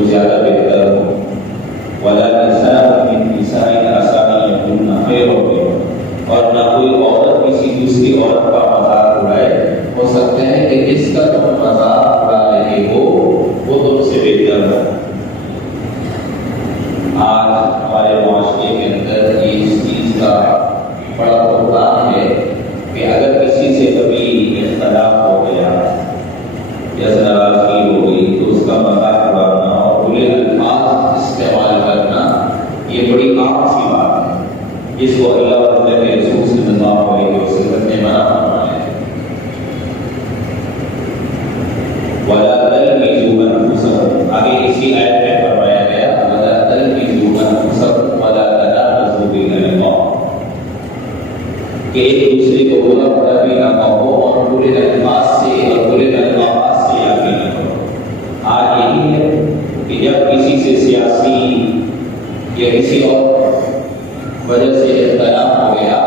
جو زیادہ بہتر ہو، ولا نساء من نساء عسى يكن خيرا منهن، اور نہ کوئی عورت کسی دوسری عورت کا مذاق اڑائے، ہو سکتے ہیں کہ جس کا تم مذاق اڑا رہے ہو وہ تم سے بہتر ہو۔ آج ہمارے معاشرے کے اندر اس چیز کا بڑا بحران ہے کہ اگر کسی سے کبھی اختلاف ہو گیا یا ناراضگی ہو گئی تو اس کا مذاق اڑانا اور برے الفاظ استعمال کرنا یہ بڑی عام سی بات ہے، جس کو اللہ اور اللہ کے رسول صلی اللہ علیہ وسلم نے منع فرمایا ہے۔ وَلَا تَلْمِزُوا أَنفُسَكُمْ، آگے اسی آیت میں فرمایا گیا وَلَا تَلْمِزُوا أَنفُسَكُمْ وَلَا تَنَابَزُوا بِالْأَلْقَابِ، کہ ایک دوسرے کو برا بھلا بھی نہ کہو اور برے الفاظ سے اور برے القابات سے یاد بھی نہ کرو۔ آج یہی ہے کہ جب کسی سے سیاسی یا کسی اور وجہ سے اختلاف ہو گیا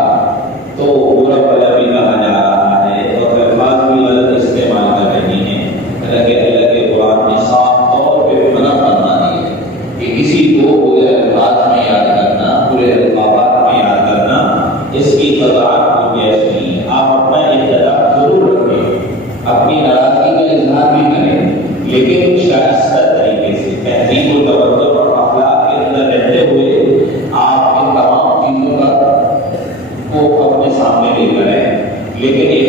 تو برا بھلا بھی کہا جا رہا ہے اور الفاظ بھی غلط استعمال کر رہے ہیں۔ حالانکہ اللہ کے قرآن نے صاف طور پہ منع فرما دی ہے کہ کسی کو برے الفاظ میں یاد کرنا، برے القابات میں یاد کرنا، اس کی قطعات گنجائش نہیں ہے۔ آپ اپنا اختلاف ضرور رکھیں، اپنی ناراضگی کا اظہار بھی کریں، لیکن شائستہ طریقے سے تہذیب و تبدل اور اخلاق کے اندر رہتے ہوئے آپ ان تمام چیزوں کو اپنے سامنے لے کر آئیں، لیکن